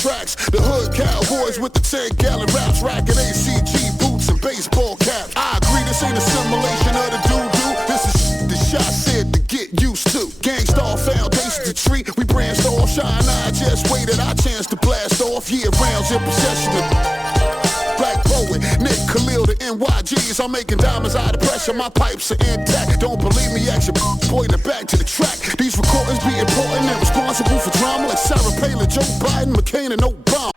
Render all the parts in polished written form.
tracks. The hood cowboys with the 10-gallon raps, racking ACG boots and baseball caps. I agree, this ain't a simulation of the doo-doo. This is the shot said to get used to. Gangstar foundation to treat, we branched off. Shine, I just waited our chance to blast off. Year rounds in possession of Black Poet, Nick Khalil, the NYGs. I'm making diamonds out of pressure, my pipes are intact. Don't believe me, action pointing back to the track. These recordings be important and responsible for drama like Sarah Palin, Joe Biden, McCain, and Obama.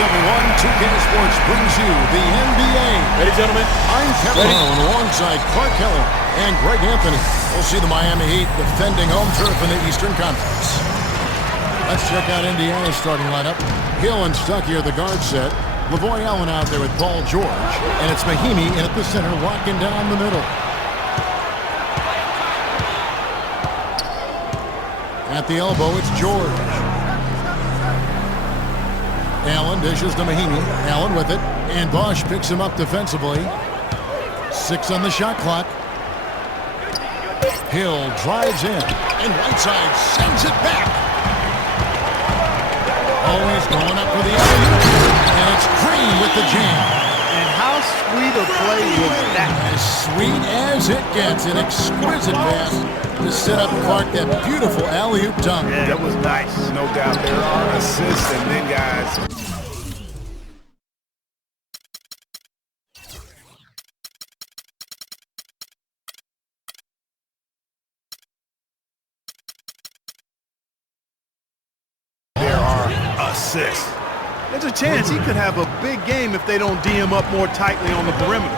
Everyone, 2K Sports brings you the NBA. Ladies and gentlemen, I'm Kevin Owen alongside Clark Keller and Greg Anthony. We'll see the Miami Heat defending home turf in the Eastern Conference. Let's check out Indiana's starting lineup. Hill and Stuckey are the guard set. Lavoy Allen out there with Paul George. And it's Mahimi in at the center, locking down the middle. At the elbow, it's George. Allen dishes to Mahimi. Allen with it. And Bosch picks him up defensively. 6 on the shot clock. Hill drives in. And Whiteside sends it back. Always going up for the alley. And it's Green with the jam. and how sweet a play was that? As sweet as it gets. An exquisite pass to set up Clark that beautiful alley-oop dunk. Yeah, that was nice. No doubt there are assists, and then guys. There are assists. There's a chance he could have a big game if they don't D him up more tightly on the perimeter.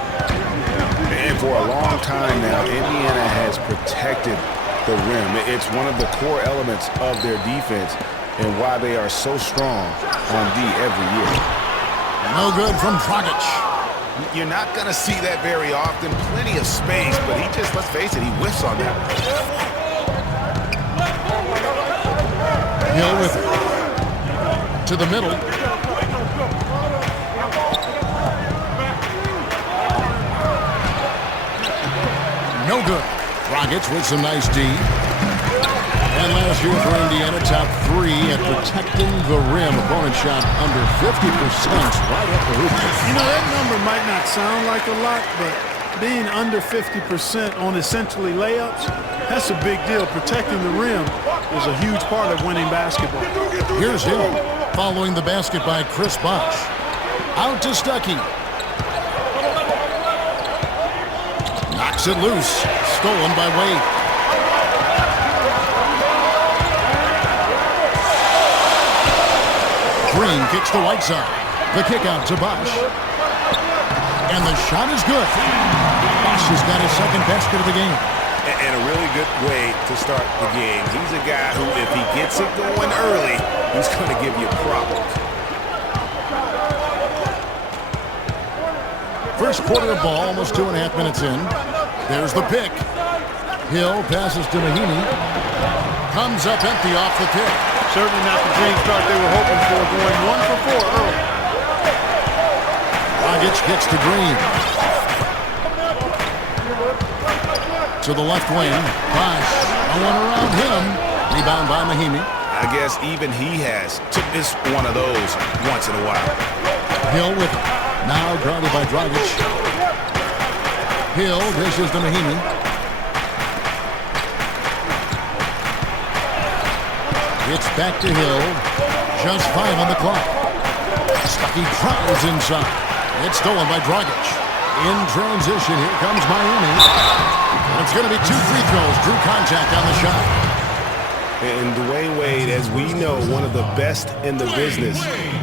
And for a long time now, Indiana has protected the rim. It's one of the core elements of their defense and why they are so strong on D every year. No good from Dragic. You're not going to see that very often. Plenty of space, but he just, let's face it, he whiffs on that. Hill with it. To the middle. No good. Rockets with some nice D. And last year for Indiana, top 3 at protecting the rim. Opponent shot under 50% right at the hoop. You know, that number might not sound like a lot, but being under 50% on essentially layups, that's a big deal. Protecting the rim is a huge part of winning basketball. Here's Hill, following the basket by Chris Bosh. Out to Stuckey. Knocks it loose. Stolen by Wade. Green kicks to Whiteside. The kick out to Bosh. And the shot is good. Bosh has got his second basket of the game. And a really good way to start the game. He's a guy who, if he gets it going early, he's going to give you problems. First quarter of ball, almost 2.5 minutes in. There's the pick. Hill passes to Mahimi. Comes up empty off the pick. Certainly not the dream start they were hoping for, going 1 for 4 early. Dragic gets to Green. To the left wing. Bosh. No one around him. Rebound by Mahimi. I guess even he has took this one of those once in a while. Hill with it. Now guarded by Dragic. Hill dishes to Mahimi. It's back to Hill. Just 5 on the clock. Stuckey drives inside. It's stolen by Dragic. In transition, here comes Miami. And it's going to be 2 free throws. Drew contact on the shot. And Dwayne Wade, as we know, one of the best in the business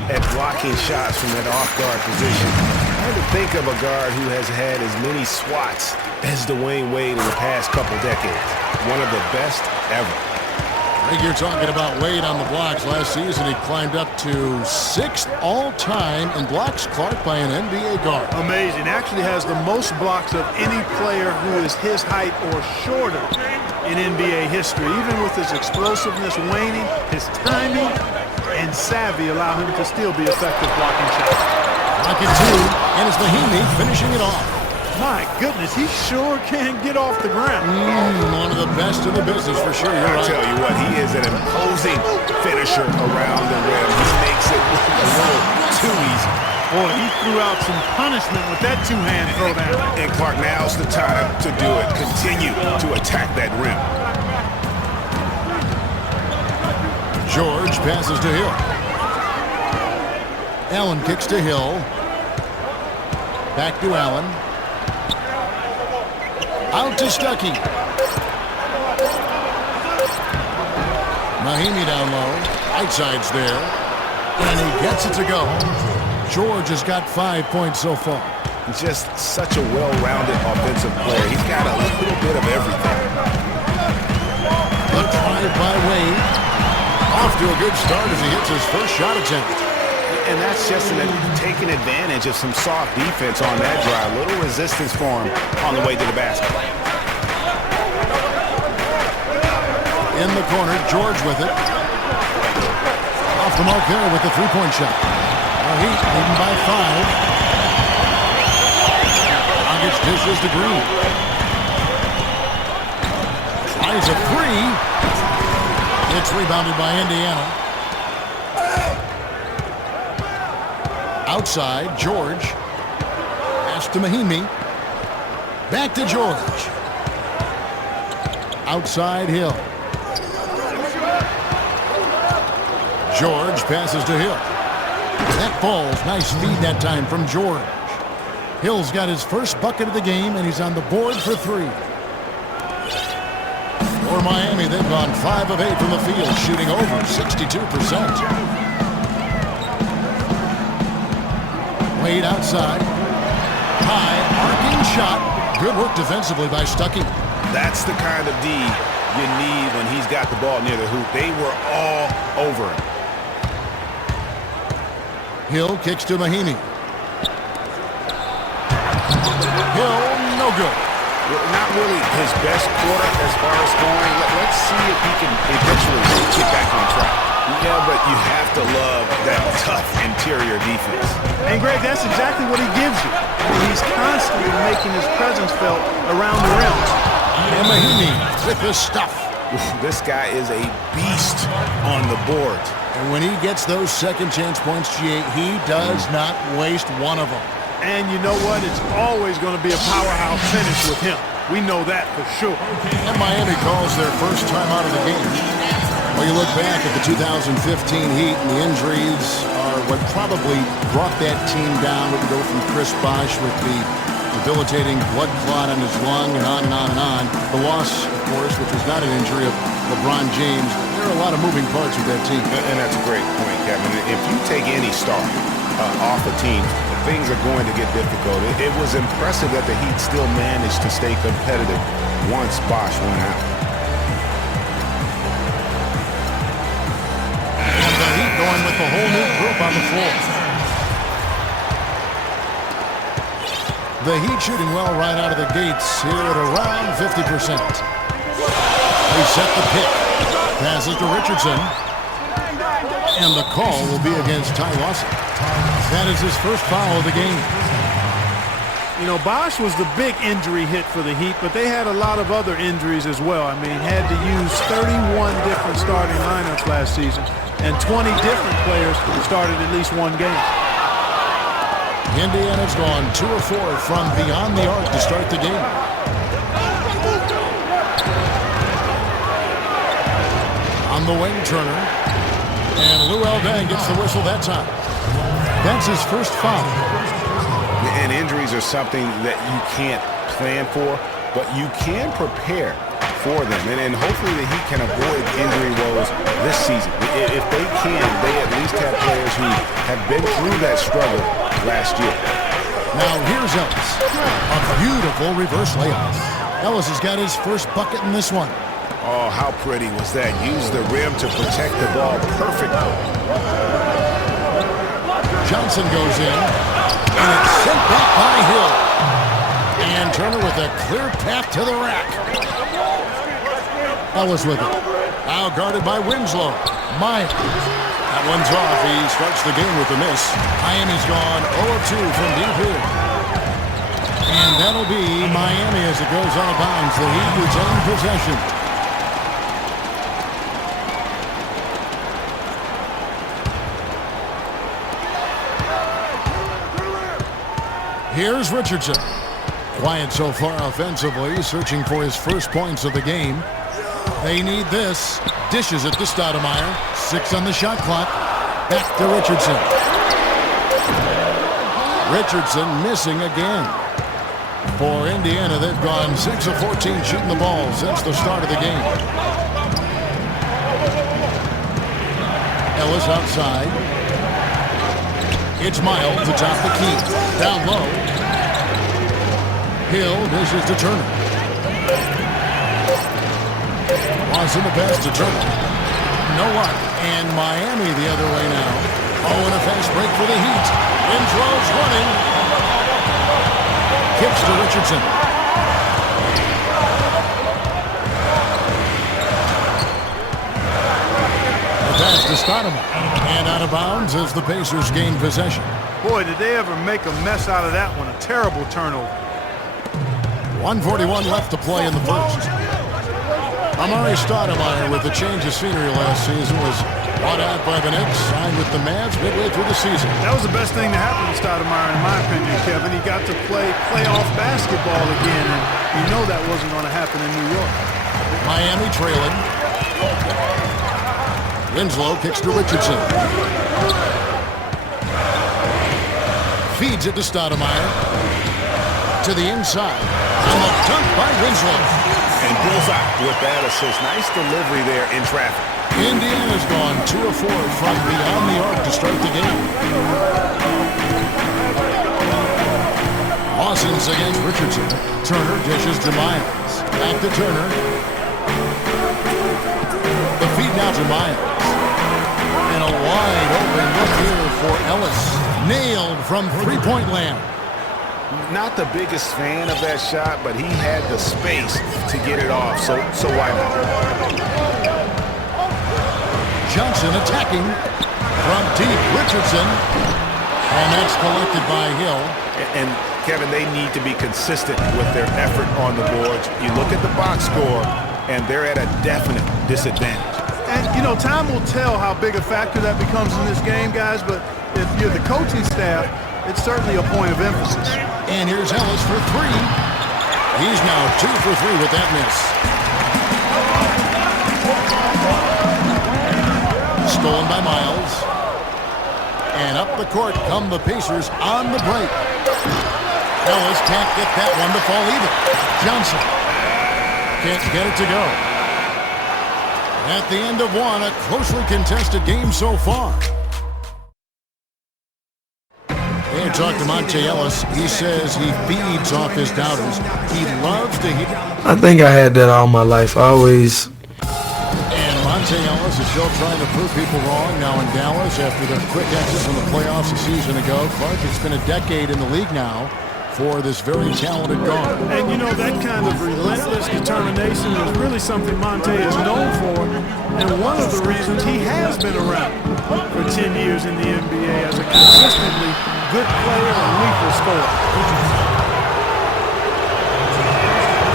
at blocking shots from that off-guard position. Hard to think of a guard who has had as many swats as Dwayne Wade in the past couple decades. One of the best ever. I think you're talking about Wade on the blocks. Last season, he climbed up to 6th all-time in blocks, Clark, by an NBA guard. Amazing. Actually has the most blocks of any player who is his height or shorter in NBA history. Even with his explosiveness waning, his timing and savvy allow him to still be effective blocking shots. Pocket two, and it's Mahinmi finishing it off. My goodness, he sure can get off the ground. One of the best in the business for sure. You're right. I tell you what, he is an imposing finisher around the rim. He makes it look a little too easy. Boy, he threw out some punishment with that two-hand throwdown. And Clark, now's the time to do it. Continue to attack that rim. George passes to Hill. Allen kicks to Hill. Back to Allen. Out to Stuckey. Mahinmi down low. Right side's there. And he gets it to go. George has got 5 points so far. Just such a well-rounded offensive player. He's got a little bit of everything. The drive by Wade. Off to a good start as he hits his first shot attempt. And that's just taking advantage of some soft defense on that drive. Little resistance for him on the way to the basket. In the corner, George with it. Off the mark there with the three-point shot. Heat leading by 5. Dragic dishes to Green. Tries a three. It's rebounded by Indiana. Outside, George. Pass to Mahinmi. Back to George. Outside, Hill. George passes to Hill. That falls. Nice feed that time from George. Hill's got his first bucket of the game, and he's on the board for 3. For Miami, they've gone 5 of 8 from the field, shooting over 62%. Wade outside. High, arcing shot. Good work defensively by Stuckey. That's the kind of D you need when he's got the ball near the hoop. They were all over him. Hill kicks to Mahinmi. Hill, no good. Well, not really his best quarter as far as scoring. Let's see if he can eventually get back on track. Yeah, but you have to love that tough interior defense. And Greg, that's exactly what he gives you. He's constantly making his presence felt around the rim. And Mahinmi with the stuff. This guy is a beast on the board. And when he gets those second chance points, G8, he does not waste one of them. And you know what? It's always going to be a powerhouse finish with him. We know that for sure. And Miami calls their first time out of the game. Well, you look back at the 2015 Heat, and the injuries are what probably brought that team down. We can go from Chris Bosh with the debilitating blood clot on his lung and on and on and on. The loss, of course, which was not an injury, of LeBron James. There are a lot of moving parts with that team. And that's a great point, Kevin. If you take any star off a team, things are going to get difficult. It was impressive that the Heat still managed to stay competitive once Bosh went out. And the Heat going with the whole new group on the floor. The Heat shooting well right out of the gates here at around 50%. They set the pick. Passes to Richardson. And the call will be against Ty Lawson. That is his first foul of the game. You know, Bosh was the big injury hit for the Heat, but they had a lot of other injuries as well. I mean, had to use 31 different starting lineups last season, and 20 different players started at least one game. Indiana's gone 2 of 4 from beyond the arc to start the game. On the wing, Turner. And Lou Eldang gets the whistle that time. That's his first foul. And injuries are something that you can't plan for, but you can prepare for them. And hopefully the Heat can avoid injury woes this season. If they can, they at least have players who have been through that struggle last year. Now here's Ellis. A beautiful reverse layup. Ellis has got his first bucket in this one. Oh, how pretty was that? Use the rim to protect the ball perfectly. Johnson goes in, and it's sent back by Hill. And Turner with a clear path to the rack. Ellis with it. Now guarded by Winslow. Myers. That one's off. He starts the game with a miss. Miami's gone 0 of 2 from deep here. And that'll be Miami as it goes out of bounds. The Heat retain possession. Here's Richardson. Quiet so far offensively, searching for his first points of the game. They need this. Dishes it to Stoudemire. 6 on the shot clock. Back to Richardson. Richardson missing again. For Indiana, they've gone 6 of 14 shooting the ball since the start of the game. Ellis outside. It's Miles atop the key. Down low. Hill dishes to Turner. Wants in the pass to Turner. No luck. And Miami the other way now. Oh, and a fast break for the Heat. Winslow's running. Kicks to Richardson. The pass to Stoudemire. And out of bounds as the Pacers gain possession. Boy, did they ever make a mess out of that one. A terrible turnover. 1:41 left to play in the first. Amari Stoudemire, with the change of scenery last season, was bought out by the Knicks, signed with the Mavs midway through the season. That was the best thing to happen to Stoudemire, in my opinion, Kevin. He got to play playoff basketball again, and you know that wasn't going to happen in New York. Miami trailing. Winslow kicks to Richardson. Feeds it to Stoudemire. To the inside. And the dunk by Winslow. And bullseye with that assist. Nice delivery there in traffic. Indiana's gone 2 of 4 from beyond the arc to start the game. Lawson's against Richardson. Turner dishes to Miles. Back to Turner. The feed now to Miles. And a wide open look here for Ellis. Nailed from three-point land. Not the biggest fan of that shot, but he had the space to get it off, so why not? Johnson attacking from deep. Richardson. And that's collected by Hill. And Kevin, they need to be consistent with their effort on the boards. You look at the box score, and they're at a definite disadvantage. And, you know, time will tell how big a factor that becomes in this game, guys, but if you're the coaching staff, it's certainly a point of emphasis. And here's Ellis for 3. He's now 2 for 3 with that miss. Stolen by Miles. And up the court come the Pacers on the break. Ellis can't get that one to fall either. Johnson can't get it to go. At the end of one, a closely contested game so far. They talk to Monte Ellis. He says he feeds off his doubters. He loves to hear. I think I had that all my life. I always. And Monte Ellis is still trying to prove people wrong now in Dallas after their quick exit from the playoffs a season ago. Clark, it's been a decade in the league now for this very talented guard. And you know, that kind of relentless determination is really something Monte is known for, and one of the reasons he has been around for 10 years in the NBA as a consistently good player and lethal scorer.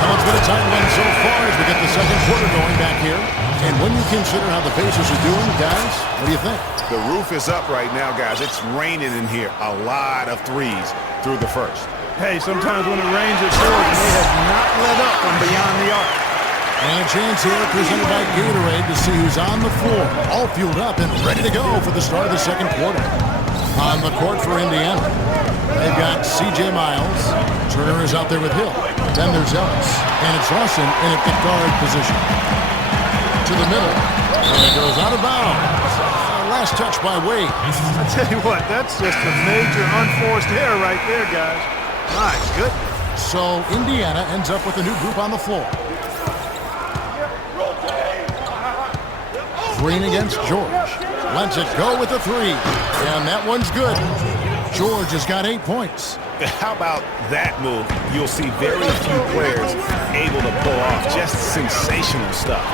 Well, it's been a tight one so far as we get the second quarter going back here. And when you consider how the Pacers are doing, guys, what do you think? The roof is up right now, guys. It's raining in here. A lot of threes through the first. Hey, sometimes when it rains, it pours, and they have not let up from beyond the arc. And a chance here presented by Gatorade to see who's on the floor, all fueled up and ready to go for the start of the second quarter. On the court for Indiana, they've got C.J. Miles. Turner is out there with Hill. Then there's Ellis. And it's Lawson in at the guard position. To the middle. And it goes out of bounds. Last touch by Wade. I tell you what, that's just a major unforced error right there, guys. My goodness. So Indiana ends up with a new group on the floor. Green against George. Lets it go with the three. And that one's good. George has got 8 points. How about that move? You'll see very few players able to pull off just sensational stuff.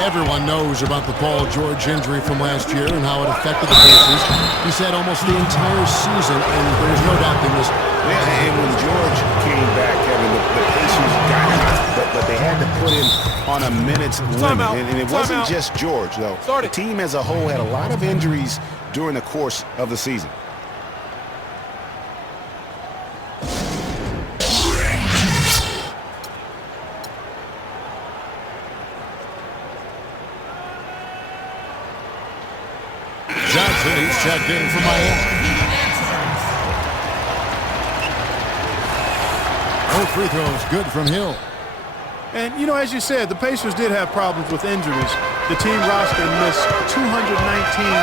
Everyone knows about the Paul George injury from last year and how it affected the Pacers. He's had almost the entire season, and there's no doubt they missed it. Yeah, and when George came back, Kevin, the Pacers got hot, but they had to put him on a minute's limit. And it wasn't just George, though. The team as a whole had a lot of injuries during the course of the season. Johnson, he's checked in for Miami. No free throws, good from Hill. And, you know, as you said, the Pacers did have problems with injuries. The team roster missed 219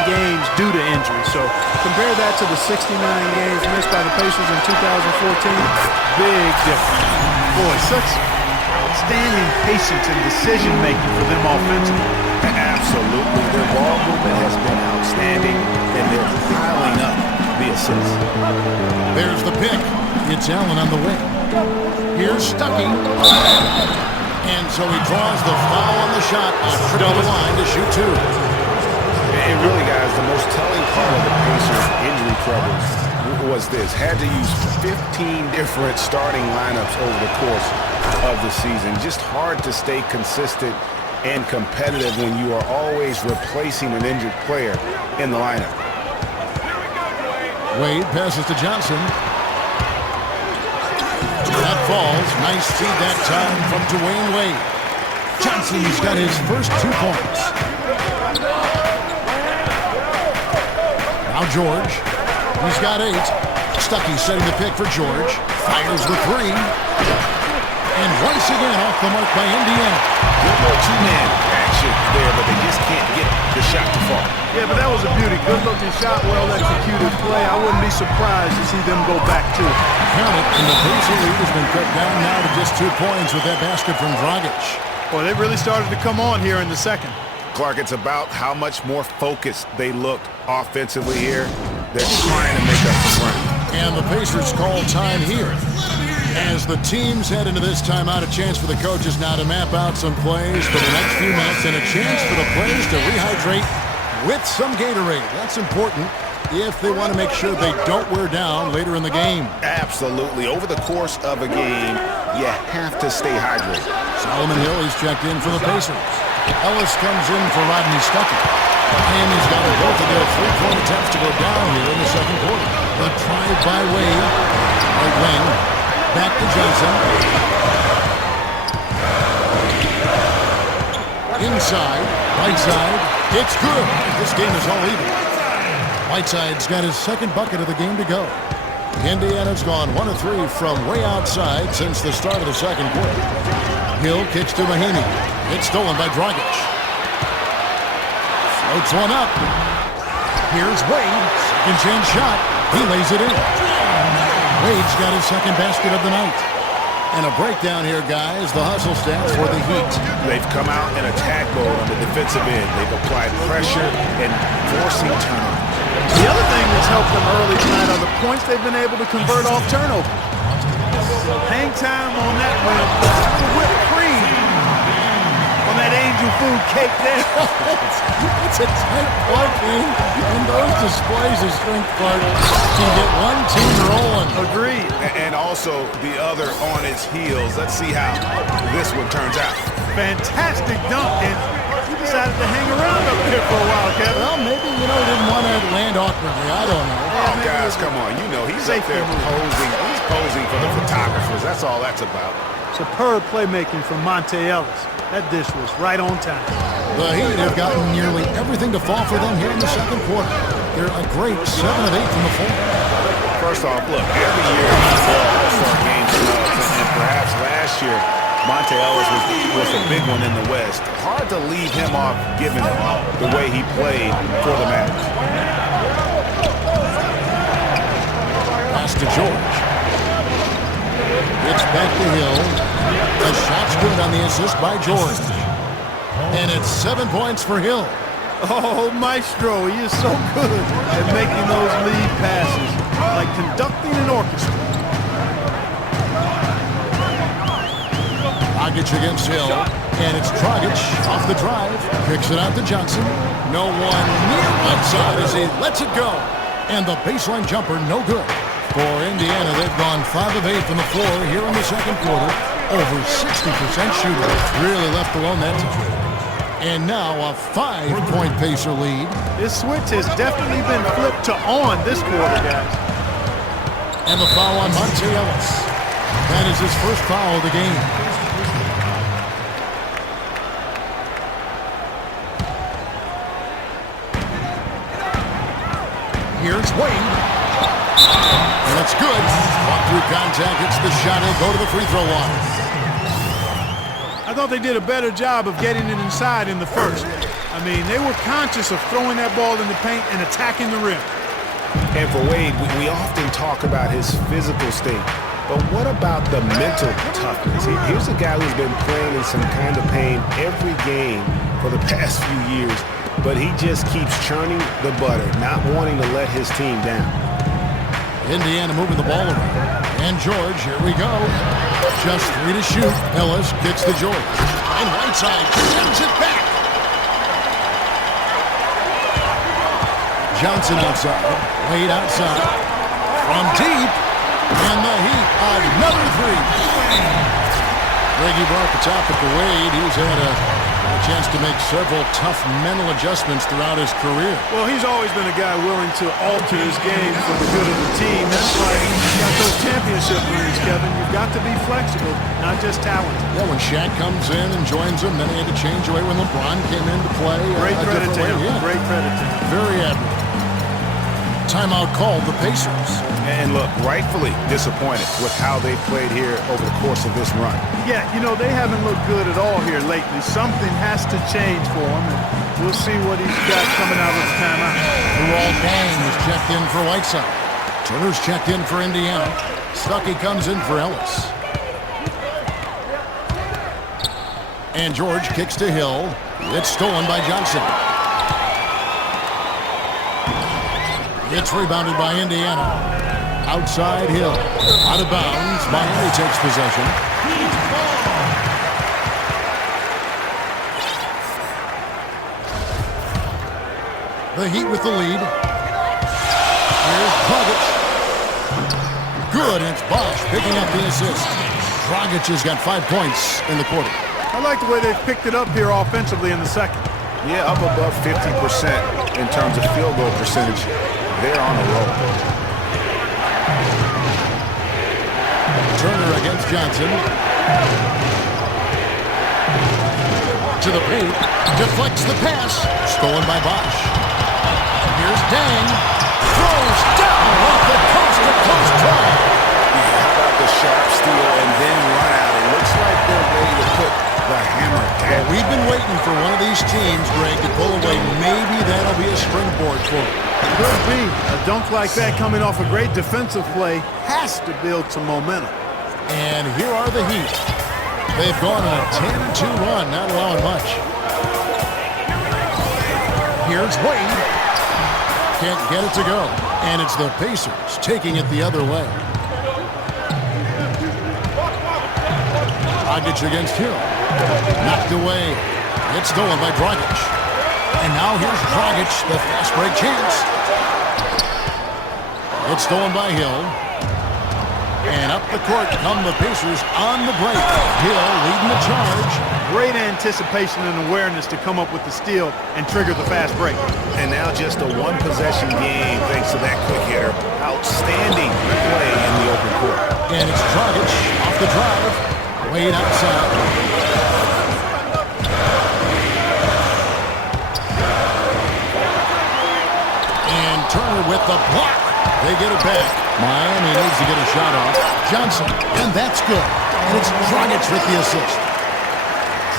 games due to injury. So compare that to the 69 games missed by the Pacers in 2014. Big difference. Boy, such outstanding patience and decision-making for them offensively. Absolutely. Their ball movement has been outstanding, and they're piling up the assists. There's the pick. It's Allen on the wing. Here's Stuckey. And so he draws the foul on the shot and triple the line to shoot two. And really, guys, the most telling part of the Pacers' injury troubles was this. Had to use 15 different starting lineups over the course of the season. Just hard to stay consistent and competitive when you are always replacing an injured player in the lineup. Wade passes to Johnson. That falls. Nice feed that time from Dwayne Wade. Johnson's got his first 2 points. Now George. He's got 8. Stuckey setting the pick for George. Fires the three. And once again off the mark by Indiana. Good little two-man action there, but they just can't get the shot to fall. Yeah, but that was a beauty. Good-looking shot, well-executed play. I wouldn't be surprised to see them go back to it. Count it, and the Pacer lead has been cut down now to just 2 points with that basket from Dragic. Well, they really started to come on here in the second. Clark, it's about how much more focused they looked offensively here. They're trying to make up the run. And the Pacers call time here. As the teams head into this timeout, a chance for the coaches now to map out some plays for the next few minutes and a chance for the players to rehydrate with some Gatorade. That's important if they want to make sure they don't wear down later in the game. Absolutely. Over the course of a game, you have to stay hydrated. Solomon Hill is checked in for the Pacers. Ellis comes in for Rodney Stuckey. Miami's got both of their three-point attempts to go down here in the second quarter. The drive by Wade. Right wing. Back to Johnson. Inside. Right side. It's good. This game is all even. Whiteside's got his second bucket of the game to go. Indiana's gone 1 of 3 from way outside since the start of the second quarter. Hill kicks to Mahaney. It's stolen by Dragic. Floats one up. Here's Wade. Second chance shot. He lays it in. Wade's got his second basket of the night. And a breakdown here, guys. The hustle stats for the Heat. They've come out in attack mode on the defensive end. They've applied pressure and forcing turnover. The other thing that's helped them early tonight are the points they've been able to convert off turnover. Hang time on that one. The whipped cream on that angel food cake there. It's a tight ball game, and those displays of strength, Clark, can get one team rolling. Agreed. And also the other on its heels. Let's see how this one turns out. Fantastic dunk, and he decided to hang around up there for a while, Kevin. Well, maybe, he didn't want to land awkwardly. I don't know. Oh, guys, come on. He's up there posing. He's posing for the photographers. That's all that's about. Superb playmaking from Monte Ellis. That dish was right on time. The Heat have gotten nearly everything to fall for them here in the second quarter. They're a great 7 of 8 from the floor. First off, look, every year there are all-star games and perhaps last year Monte Ellis was a big one in the West. Hard to leave him off given the way he played for the Mavs. Pass to George. It's back to Hill. The shot's good on the assist by George. And it's 7 points for Hill. Oh, Maestro, he is so good at making those lead passes, like conducting an orchestra. Dragic against Hill, and it's Dragic off the drive, kicks it out to Johnson. No one near outside as he lets it go. And the baseline jumper, no good. For Indiana, they've gone 5 of 8 from the floor here in the second quarter. Over 60% shooting. Really left alone that time. And now a 5-point Pacer lead. This switch has definitely been flipped to on this quarter, guys. And the foul on Monte Ellis. That is his first foul of the game. Here's Wade. And it's good. Walk through contact, hits the shot, he'll go to the free throw line. I thought they did a better job of getting it inside in the first. I mean, they were conscious of throwing that ball in the paint and attacking the rim. And for Wade, we often talk about his physical state, but what about the mental toughness? Here's a guy who's been playing in some kind of pain every game for the past few years, but he just keeps churning the butter, not wanting to let his team down. Indiana moving the ball around. And George, here we go. Just 3 to shoot. Ellis kicks to George. And Whiteside sends it back. Johnson outside. Wade outside. From deep. And the Heat, another 3. Greggy brought the topic to Wade. He's had a chance to make several tough mental adjustments throughout his career. Well, he's always been a guy willing to alter his game for the good of the team. That's why he's got those championship rings, Kevin. You've got to be flexible, not just talented. Yeah, when Shaq comes in and joins him, then he had to change away when LeBron came into play. Great credit to him. Yeah. Great credit to him. Very admirable. Timeout called the Pacers. And look, rightfully disappointed with how they played here over the course of this run. Yeah, you know, they haven't looked good at all here lately. Something has to change for him, and we'll see what he's got coming out of the timeout. Luol Deng is checked in for Whiteside. Turner's checked in for Indiana. Stuckey comes in for Ellis. And George kicks to Hill. It's stolen by Johnson. It's rebounded by Indiana. Outside Hill. Out of bounds. Miami takes possession. The Heat with the lead. Here's Dragic. Good, and it's Bosh picking up the assist. Dragic has got 5 points in the quarter. I like the way they've picked it up here offensively in the second. Yeah, up above 50% in terms of field goal percentage. They're on a roll. Turner against Johnson. To the paint. Deflects the pass. Stolen by Bosh. Here's Deng. Throws down off the coast-to-coast drive. Yeah, how about the sharp steal and then run out? It looks like they're ready to put the hammer down. Well, we've been waiting for one of these teams, Greg, to pull away. Maybe that'll be a springboard for them. Could be. A dunk like that coming off a great defensive play has to build some momentum. And here are the Heat. They've gone on a 10-2 run, not allowing much. Here's Wade. Can't get it to go. And it's the Pacers taking it the other way. Dragic against Hill. Knocked away. It's stolen by Dragic. And now here's Dragic, the fast break chance. It's stolen by Hill. And up the court come the Pacers on the break. Hill leading the charge. Great anticipation and awareness to come up with the steal and trigger the fast break. And now just a one-possession game thanks to that quick hitter. Outstanding play in the open court. And it's Dragic off the drive. Wade outside. And Turner with the block. They get it back. Miami needs to get a shot off. Johnson, and that's good. And it's Dragic with the assist.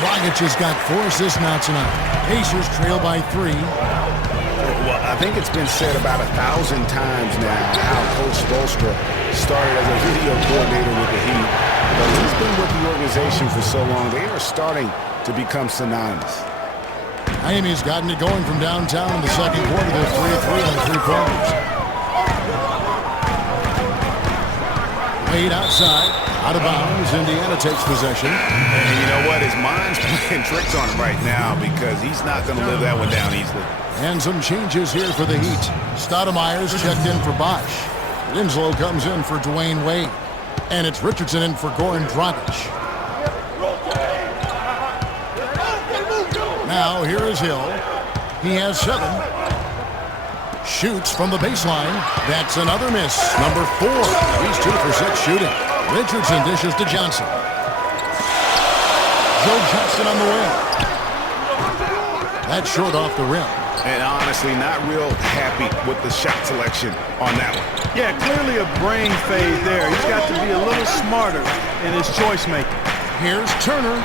Dragic has got 4 assists now tonight. Pacers trail by 3. Well, I think it's been said about 1,000 times now how Coach Spoelstra started as a video coordinator with the Heat. But he's been with the organization for so long, they are starting to become synonymous. Miami's gotten it going from downtown in the second quarter. They're 3-3 on 3 quarters. Wade outside, out of bounds. Indiana takes possession. And you know what? His mind's playing tricks on him right now because he's not going to live that one down easily. And some changes here for the Heat. Stoudemire's checked in for Bosch. Winslow comes in for Dwayne Wade. And it's Richardson in for Goran Dragic. Now here is Hill. He has 7. Shoots from the baseline. That's another miss. Number 4. He's 2 for 6 shooting. Richardson dishes to Johnson. Joe Johnson on the way. That's short off the rim. And honestly, not real happy with the shot selection on that one. Yeah, clearly a brain fade there. He's got to be a little smarter in his choice making. Here's Turner.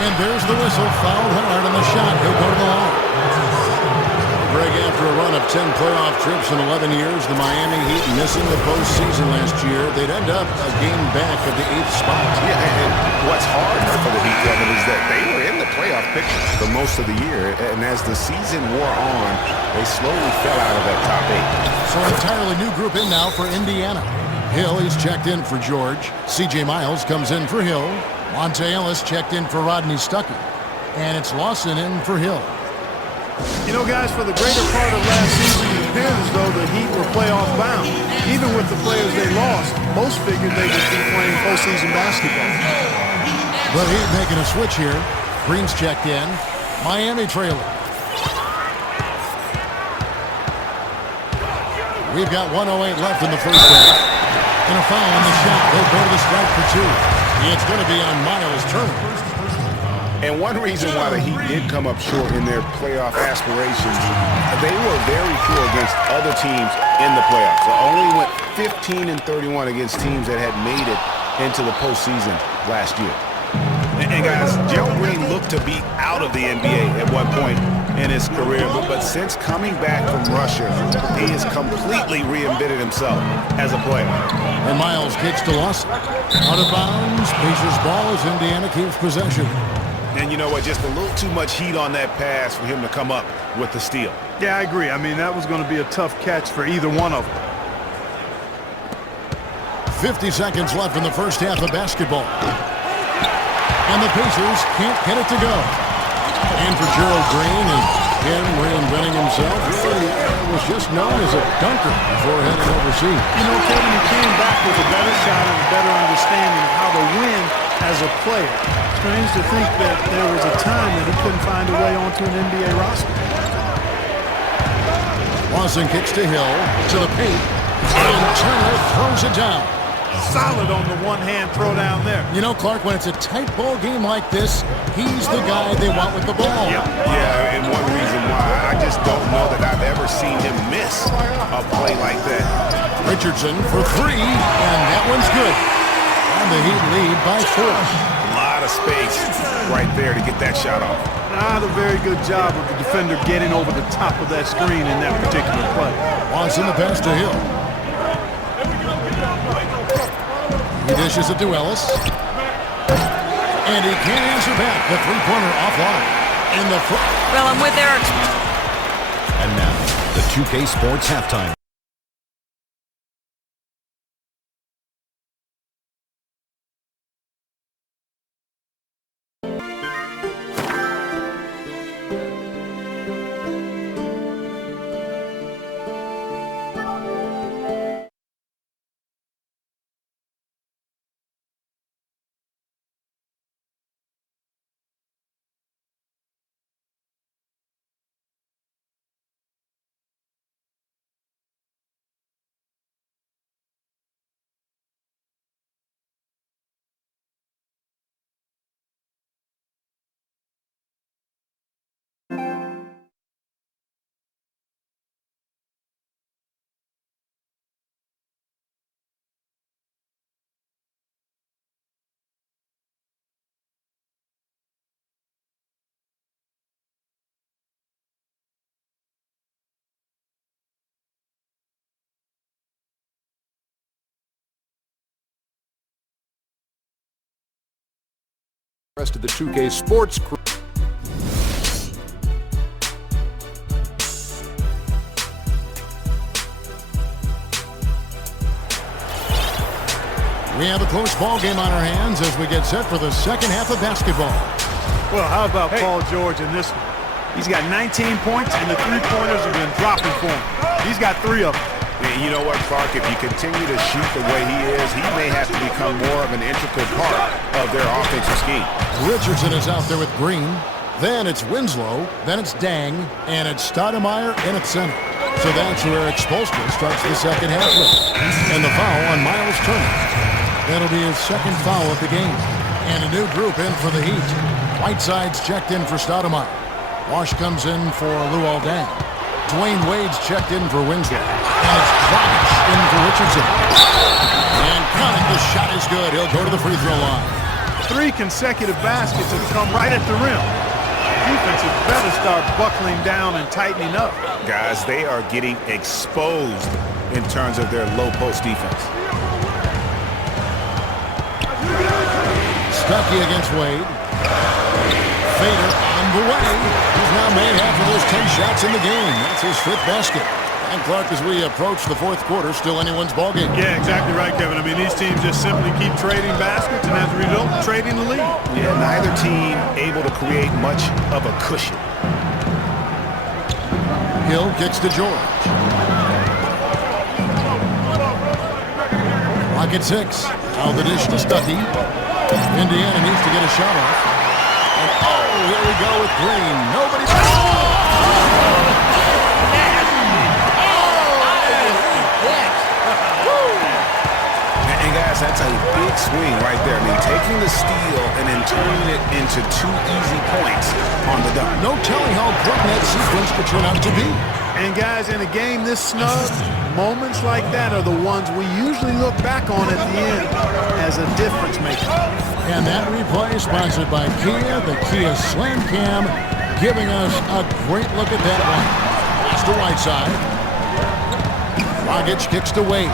And there's the whistle. Fouled hard on the shot. He'll go to the line. Greg, after a run of 10 playoff trips in 11 years, the Miami Heat missing the postseason last year, they'd end up a game back of the 8th spot. Yeah, and what's hard for the Heat, Kevin, is that they were in the playoff picture for most of the year, and as the season wore on, they slowly fell out of that top 8. So an entirely new group in now for Indiana. Hill, he's checked in for George. C.J. Miles comes in for Hill. Monte Ellis checked in for Rodney Stuckey. And it's Lawson in for Hill. You know, guys, for the greater part of last season, it appeared as though the Heat were playoff bound. Even with the players they lost, most figured they would be playing postseason basketball. The Heat making a switch here. Green's checked in. Miami trailing. We've got 1:08 left in the first half. And a foul on the shot. They'll go to the strike for 2. It's going to be on Miles Turner. And one reason why the Heat did come up short in their playoff aspirations, they were very poor against other teams in the playoffs. They only went 15-31 against teams that had made it into the postseason last year. And guys, Gerald Green looked to be out of the NBA at one point in his career, but since coming back from Russia, he has completely reinvented himself as a player. And Miles kicks to Lawson. Out of bounds, Pacers ball as Indiana keeps possession. And you know what, just a little too much heat on that pass for him to come up with the steal. Yeah, I agree. I mean, that was going to be a tough catch for either one of them. 50 seconds left in the first half of basketball. And the Pacers can't get it to go. And for Gerald Green, and him reinventing himself, really was just known as a dunker before heading overseas. You know, Kevin, he came back with a better shot and a better understanding of how to win as a player. Strange to think that there was a time that he couldn't find a way onto an NBA roster. Lawson kicks to Hill, to the paint, and Turner throws it down. Solid on the one-hand throw down there. You know, Clark, when it's a tight ball game like this, he's the guy they want with the ball. Yep. Yeah, and one reason why, I just don't know that I've ever seen him miss a play like that. Richardson for 3, and that one's good. And the Heat lead by 4. A lot of space right there to get that shot off. Not a very good job of the defender getting over the top of that screen in that particular play. Watson the pass to Hill. He dishes it to Ellis. And he can't answer back. The three-pointer offline. In the Well, I'm with Eric. And now, the 2K Sports Halftime. Rest of the 2K Sports crew. We have a close ball game on our hands as we get set for the second half of basketball. Well, how about Paul George in this one? He's got 19 points, and the three-pointers have been dropping for him. He's got 3 of them. And you know what, Clark? If you continue to shoot the way he is, he may have to become more of an integral part of their offensive scheme. Richardson is out there with Green. Then it's Winslow. Then it's Dang. And it's Stoudemire in at center. So that's where Expulstra starts the second half with. And the foul on Miles Turner. That'll be his second foul of the game. And a new group in for the Heat. Whiteside's checked in for Stoudemire. Wash comes in for Luol Deng. Dwayne Wade's checked in for Winslow. And it's Dragic in for Richardson. And Connick, the shot is good. He'll go to the free throw line. 3 consecutive baskets have come right at the rim. Defense had better start buckling down and tightening up. Guys, they are getting exposed in terms of their low post defense. Stuckey against Wade. Fader on the way. He's now made half of those 10 shots in the game. That's his 5th basket. And Clark, as we approach the 4th quarter, still anyone's ballgame. Yeah, exactly right, Kevin. I mean, these teams just simply keep trading baskets, and as a result, trading the lead. Yeah, neither team able to create much of a cushion. Hill kicks to George. Rocket 6. Out the dish to Stuckey. Indiana needs to get a shot off. And oh, here we go with Green. Nobody. And guys, that's a big swing right there. I mean, taking the steal and then turning it into 2 easy points on the dunk. No telling how important that sequence could turn out to be. And guys, in a game this snug, moments like that are the ones we usually look back on at the end as a difference maker. And that replay sponsored by Kia, the Kia Slam Cam, giving us a great look at that one. Pass to Whiteside. Dragic kicks to Wade.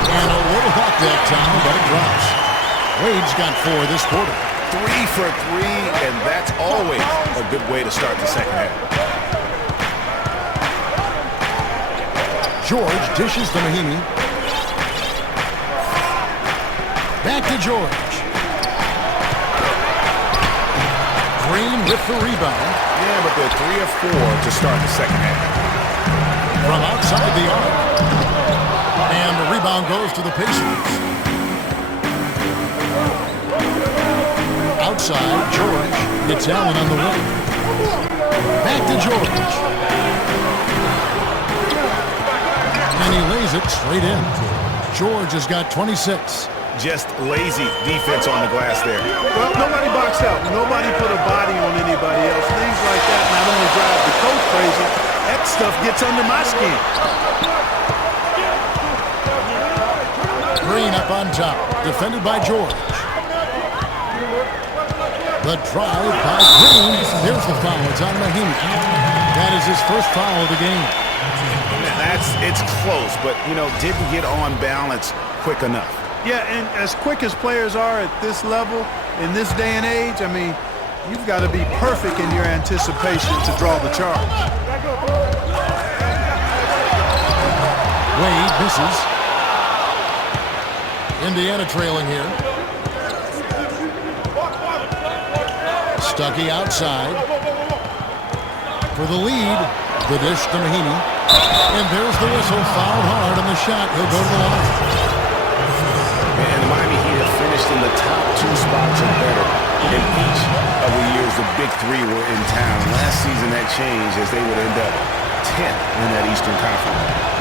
And a little hot that time, but it drops. Wade's got 4 this quarter. 3 for 3, and that's always a good way to start the second half. George dishes to Mahinmi. Back to George. Green with the rebound. Yeah, but they're 3 of 4 to start the second half. From outside the arc. And the rebound goes to the Pacers. Outside, George gets Allen on the wing. Back to George. And he lays it straight in. George has got 26. Just lazy defense on the glass there. Well, nobody boxed out. Nobody put a body on anybody else. Things like that not only drive the coach crazy, that stuff gets under my skin. Green up on top, defended by George. The drive by Green. There's the foul. It's on Mahinmi. That is his first foul of the game. It's close, but, you know, didn't get on balance quick enough. Yeah, and as quick as players are at this level, in this day and age, I mean, you've got to be perfect in your anticipation to draw the charge. Wade misses. Indiana trailing here. Stuckey outside. For the lead, the dish to Mahinmi. And there's the whistle, fouled hard on the shot. He'll go to the line. And the Miami Heat have finished in the top 2 spots or better in each of the years the big 3 were in town. Last season that changed as they would end up 10th in that Eastern Conference.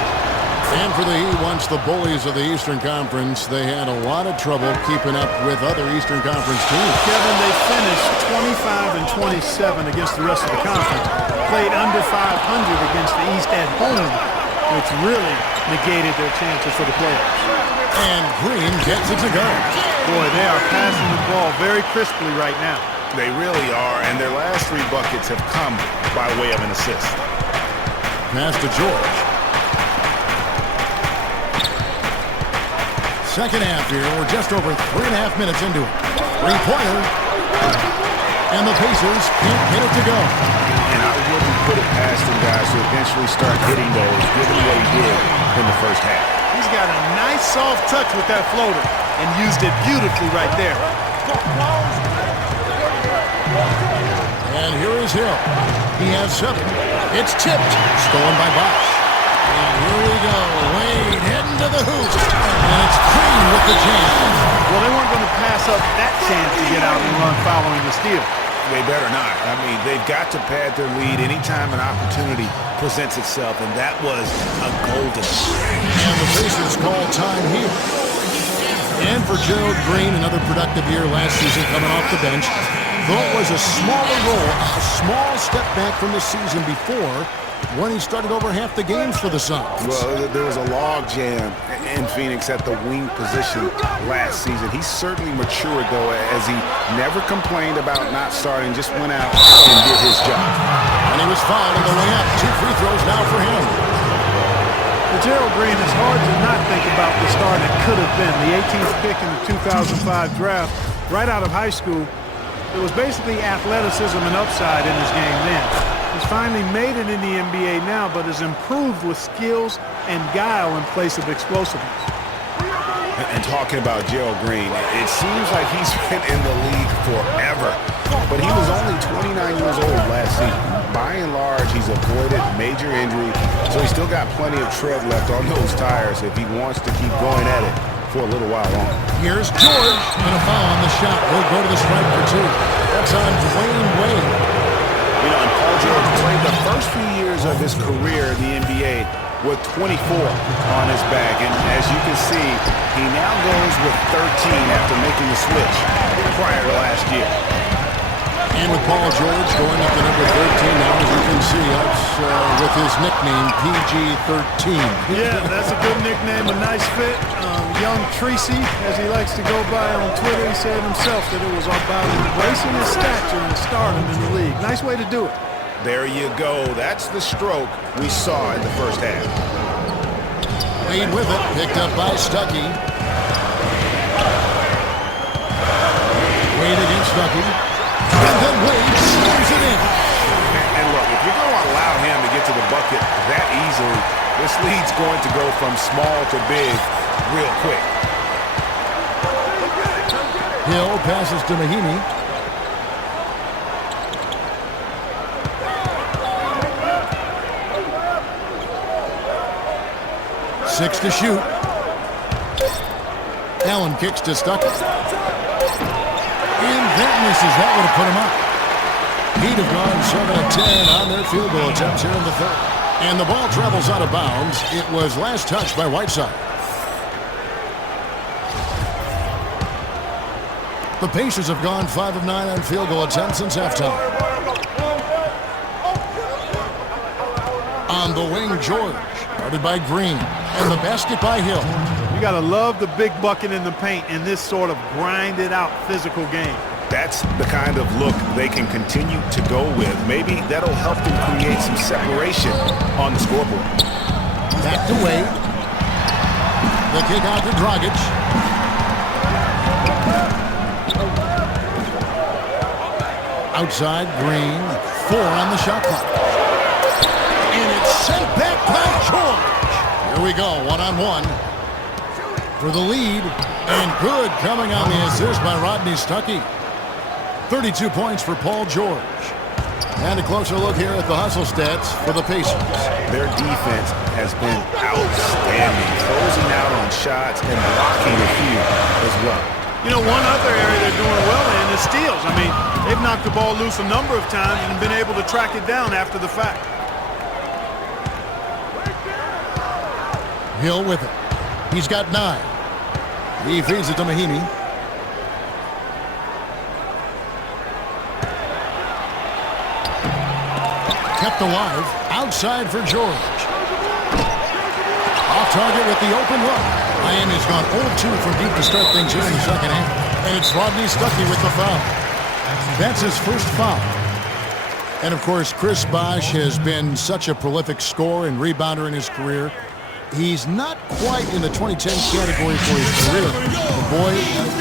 And for the Heat, once the bullies of the Eastern Conference, they had a lot of trouble keeping up with other Eastern Conference teams. Kevin, they finished 25 and 27 against the rest of the conference. Played under 500 against the East at home, which really negated their chances for the playoffs. And Green gets it to go. Boy, they are passing the ball very crisply right now. They really are, and their last 3 buckets have come by way of an assist. Pass to George. Second half here. We're just over 3.5 minutes into it. 3-pointer. And the Pacers can't get it to go. And I wouldn't put it past them guys to eventually start hitting those, given what he did in the first half. He's got a nice soft touch with that floater and used it beautifully right there. And here is Hill. He has 7. It's tipped. Stolen by Bosch. And here we go. Wade heading to the hoop. And it's Green with the jam. Well, they weren't going to pass up that chance to get out and run following the steal. They better not. I mean, they've got to pad their lead anytime an opportunity presents itself, and that was a golden. And the Pacers call time here. And for Gerald Green, another productive year last season coming off the bench. Though it was a smaller role, a small step back from the season before when he started over half the games for the Suns. Well, there was a log jam in Phoenix at the wing position last season. He certainly matured, though, as he never complained about not starting, just went out and did his job. And he was fouled on the way up. 2 free throws now for him. For Gerald Green, it's hard to not think about the star that could have been. The 18th pick in the 2005 draft, right out of high school. It was basically athleticism and upside in his game then. He's finally made it in the NBA now, but has improved with skills and guile in place of explosiveness. And talking about Gerald Green, it seems like he's been in the league forever. But he was only 29 years old last season. By and large, he's avoided major injury, so he's still got plenty of tread left on those tires if he wants to keep going at it for a little while longer. Here's George, and a foul on the shot. He'll go to the stripe for 2. That's on Dwayne Wade. You know, and Paul George played the first few years of his career in the NBA with 24 on his back. And as you can see, he now goes with 13 after making the switch prior to last year. And with Paul George going up to number 13 now, as you can see, that's with his nickname, PG-13. Yeah, that's a good nickname, a nice fit. Young Tracy, as he likes to go by on Twitter, he said himself that it was about embracing his stature and stardom in the league. Nice way to do it. There you go. That's the stroke we saw in the first half. Wade with it, picked up by Stuckey. Wade against Stuckey. And then Wade slams it in. And look, if you're going to allow him to get to the bucket that easily, this lead's going to go from small to big real quick. Hill passes to Mahinmi. Six to shoot. Allen kicks to Stuckey. And that misses. That would have put him up. He'd have gone 7 of 10 on their field goal attempts here in the third. And the ball travels out of bounds. It was last touched by Whiteside. The Pacers have gone 5 of 9 on field goal attempts since halftime. On the wing, George. Guarded by Green. And the basket by Hill. You got to love the big bucket in the paint in this sort of grinded-out physical game. That's the kind of look they can continue to go with. Maybe that'll help them create some separation on the scoreboard. Back to Wade. The kick out to Dragic. Outside, Green. 4 on the shot clock. And it's sent back by George. Here we go, one-on-one. For the lead. And good coming on the assist by Rodney Stuckey. 32 points for Paul George. And a closer look here at the hustle stats for the Pacers. Their defense has been outstanding, closing out on shots and blocking a few as well. You know, one other area they're doing well in is steals. I mean, they've knocked the ball loose a number of times and been able to track it down after the fact. Hill with it. He's got 9. He feeds it to Mahinmi. Kept alive. Outside for George. Off target with the open look. Miami's gone 0-2 from deep to start things here in the second half. And it's Rodney Stuckey with the foul. That's his first foul. And, of course, Chris Bosh has been such a prolific scorer and rebounder in his career. He's not quite in the 2010 category for his career. But boy,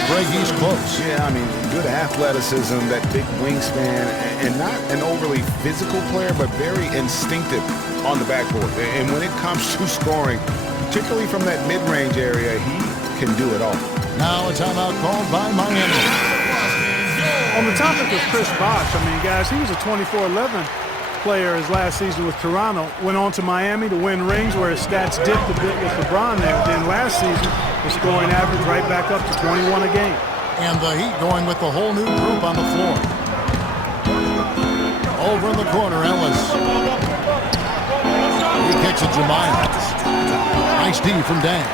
Greg, he's close. Yeah, I mean, good athleticism, that big wingspan, and not an overly physical player, but very instinctive on the backboard. And when it comes to scoring, particularly from that mid-range area, he can do it all. Now a timeout called by Miami. On the topic of Chris Bosh, I mean, guys, he was a 24-11 player his last season with Toronto. Went on to Miami to win rings where his stats dipped a bit with LeBron there. Then last season, the scoring average right back up to 21 a game. And the Heat going with the whole new group on the floor. Over in the corner, Ellis. He kicks it to Miles. Nice D from Dan.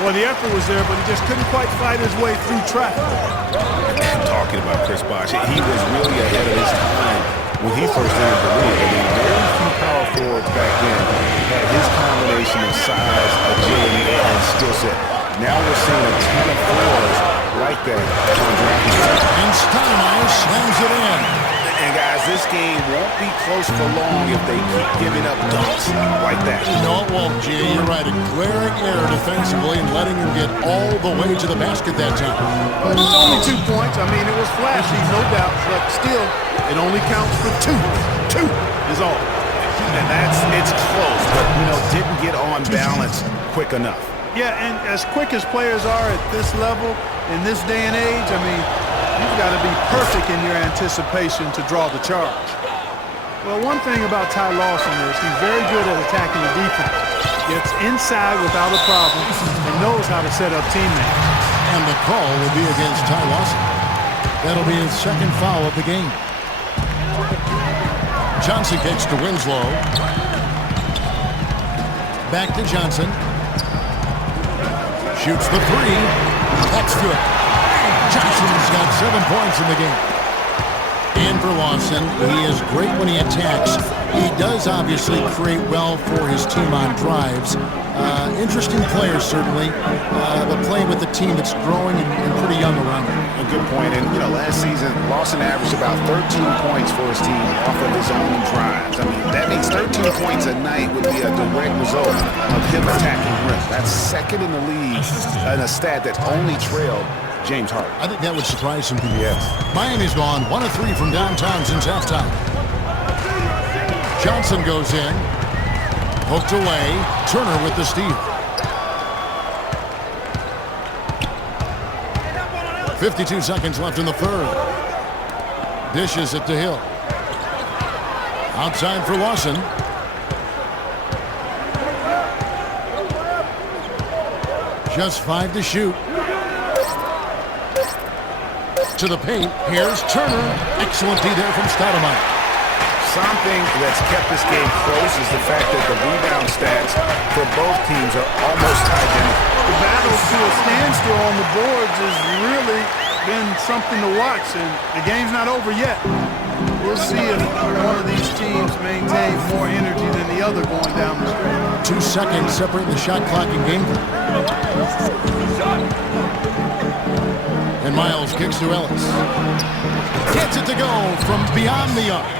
Well, the effort was there, but he just couldn't quite fight his way through traffic. Talking about Chris Bosh, he was really ahead of his time when he first entered the league. I mean, very few power forwards back then had his combination of size, agility, and skill set. Now we're seeing a ton of fours like that on draft night. And Steinmeier slams it in. And guys, this game won't be close for long if they keep giving up dunks like that. No, it won't, G. You're right. A glaring error defensively and letting him get all the way to the basket that time. But it's only 2 points. I mean, it was flashy, no doubt, but still, it only counts for 2. 2 is all. And it's close, but, didn't get on balance quick enough. Yeah, and as quick as players are at this level, in this day and age, I mean, you've got to be perfect in your anticipation to draw the charge. Well, one thing about Ty Lawson is he's very good at attacking the defense. Gets inside without a problem and knows how to set up teammates. And the call will be against Ty Lawson. That'll be his second foul of the game. Johnson kicks to Winslow. Back to Johnson. Shoots the three. That's good. Johnson's got 7 points in the game. And for Lawson, he is great when he attacks. He does obviously create well for his team on drives. Interesting player, certainly, but playing with a team that's growing and pretty young around him. A good point. And, last season, Lawson averaged about 13 points for his team off of his own drives. I mean, that means 13 points a night would be a direct result of him attacking rim. That's second in the league and a stat that only trailed James Harden. I think that would surprise some people. Yes. Miami's gone 1 of 3 from downtown since halftime. Johnson goes in. Hooked away. Turner with the steal. 52 seconds left in the third. Dishes it to Hill. Outside for Lawson. Just 5 to shoot. To the paint. Here's Turner. Excellent D there from Stoudemire. Something that's kept this game close is the fact that the rebound stats for both teams are almost identical. The battle to a standstill on the boards has really been something to watch, and the game's not over yet. We'll see if one of these teams maintains more energy than the other going down the stretch. 2 seconds separating the shot clock and game clock. And Miles kicks to Ellis. Gets it to go from beyond the arc.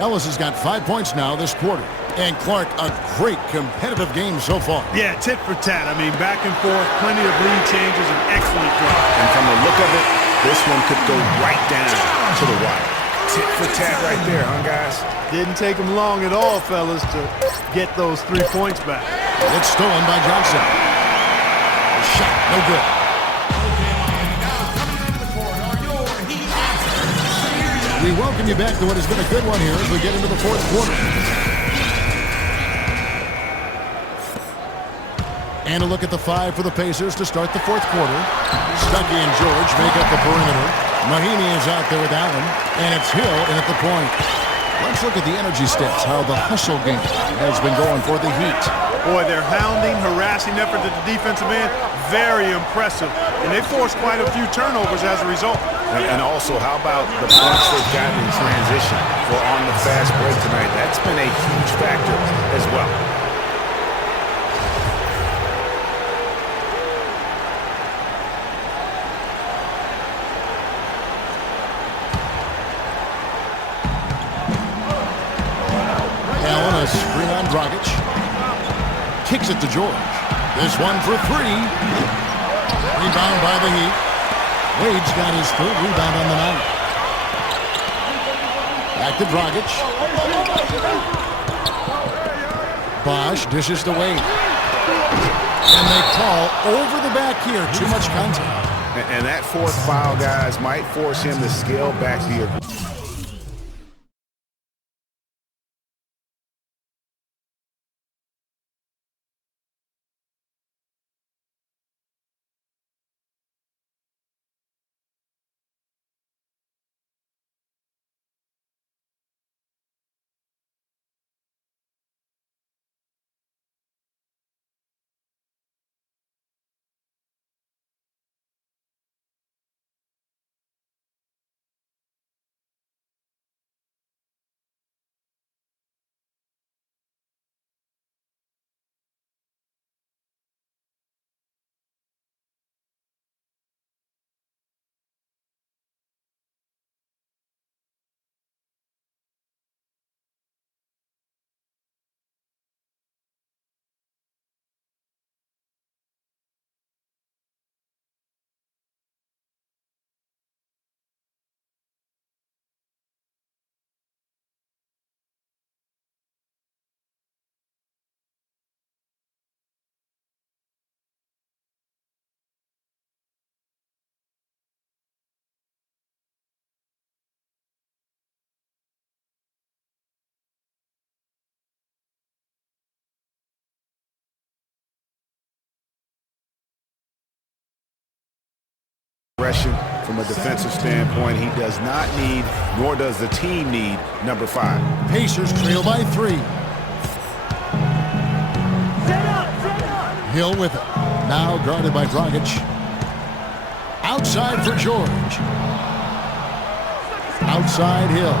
Ellis has got 5 points now this quarter. And Clark, a great competitive game so far. Yeah, tit for tat. I mean, back and forth, plenty of lead changes, and excellent play. And from the look of it, this one could go right down to the wire. Tit for tat right there, huh, guys? Didn't take them long at all, fellas, to get those 3 points back. It's stolen by Johnson. Shot, no good. We welcome you back to what has been a good one here as we get into the fourth quarter. And a look at the 5 for the Pacers to start the fourth quarter. Stuckey and George make up the perimeter. Mahinmi is out there with Allen, and it's Hill in at the point. Let's look at the energy stats, how the hustle game has been going for the Heat. Boy, their hounding, harassing effort at the defensive end, very impressive. And they forced quite a few turnovers as a result. And also, how about the points they've gotten in transition for on the fast break tonight? That's been a huge factor as well. Allen, a screen on Dragic. kicks it to George. This one for three. Rebound by the Heat. Wade's got his third rebound on the night. Back to Dragic. Bosh dishes to Wade. And they call over the back here. Too much contact. And that fourth foul, guys, might force him to scale back the from a defensive standpoint. He does not need, nor does the team need, number 5. Pacers trail by 3. Hill with it. Now guarded by Dragic. Outside for George. Outside Hill.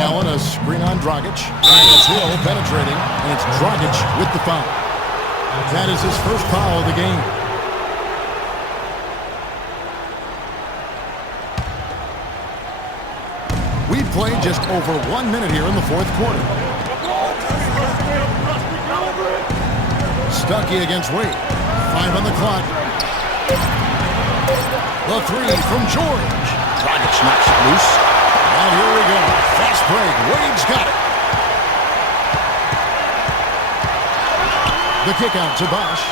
Allen, a screen on Dragic. And it's Hill penetrating. And it's Dragic with the foul. That is his first foul of the game. We've played just over 1 minute here in the fourth quarter. Stuckey against Wade. 5 on the clock. The three from George. Dragic knocks it loose. And here we go. Fast break. Wade's got it. The kick out to Bosh.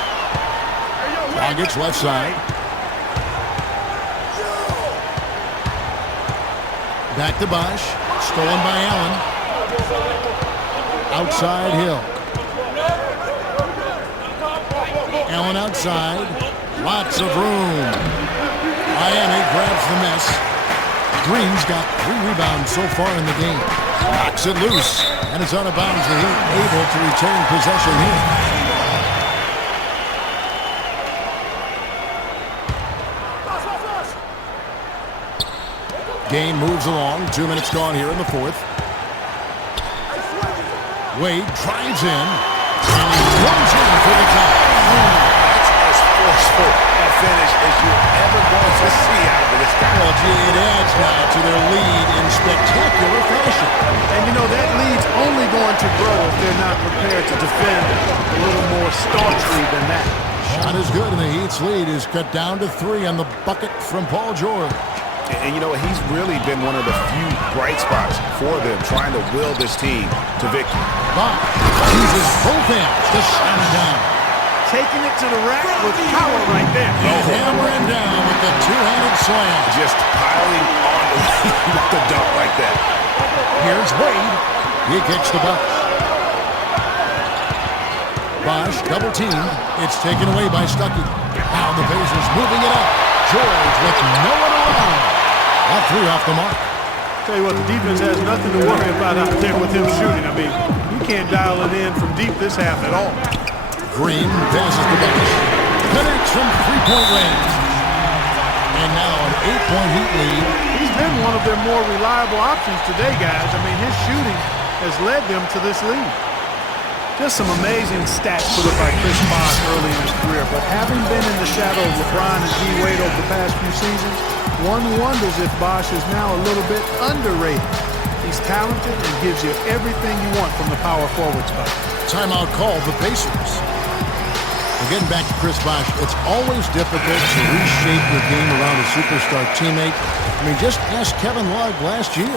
Dragic left side. Back to Bosh. Stolen by Allen. Outside Hill. Allen outside. Lots of room. Miami grabs the miss. Green's got 3 rebounds so far in the game. Knocks it loose. And it's out of bounds. The Heat able to retain possession here. Game moves along. 2 minutes gone here in the fourth. Wade drives in. And he runs in for the count. That's as forceful a finish as you're ever going to see out of this guy. Well, gee, it adds now to their lead in spectacular fashion. And you know, that lead's only going to grow if they're not prepared to defend a little more staunchly than that. Shot is good, and the Heat's lead is cut down to 3 on the bucket from Paul George. And you know, he's really been one of the few bright spots for them, trying to will this team to victory. Bosh uses both hands to slam it down. Taking it to the rack with power right there. He's hammering down with the two-handed slam. Just piling on with the dunk like that. Here's Wade. He kicks the Bosh. Bosh double teamed. It's taken away by Stuckey. Now the Pacers moving it up. George with no one around. All 3 off the mark. Tell you what, the defense has nothing to worry about out there with him shooting. I mean, you can't dial it in from deep this half at all. Green passes the Bosh. Connects from 3-point range. And now an 8-point Heat lead. He's been one of their more reliable options today, guys. I mean, his shooting has led them to this lead. Just some amazing stats put up by Chris Bosh early in his career. But having been in the shadow of LeBron and D. Wade over the past few seasons, one wonders if Bosh is now a little bit underrated. He's talented and gives you everything you want from the power forward spot. Timeout called the Pacers. Well, getting back to Chris Bosh, it's always difficult to reshape your game around a superstar teammate. I mean, just ask Kevin Love last year.